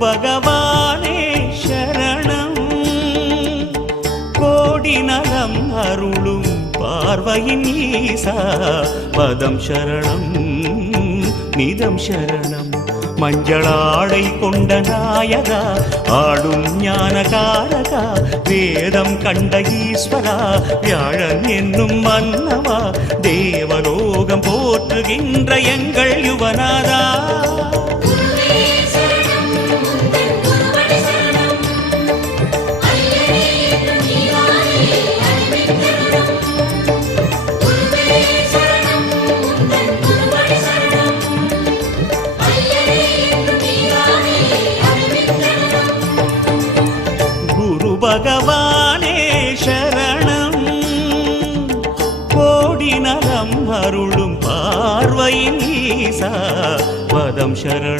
பகவானே சரணம் கோடி நலம் அருளும் பார்வையின் ஈசா பதம் சரணம் நிதம் சரணம் மஞ்சளாடை கொண்ட நாயகா ஆடும் ஞானகாரகா வேதம் கண்ட ஈஸ்வரா வியாழன் என்னும் மன்னவா தேவலோகம் போற்றுகின்ற எங்கள் யுவனாதா பகவானே சரணம் கோடி நலம் அருளும் பார்வையின் ஈசா பதம் சரணம்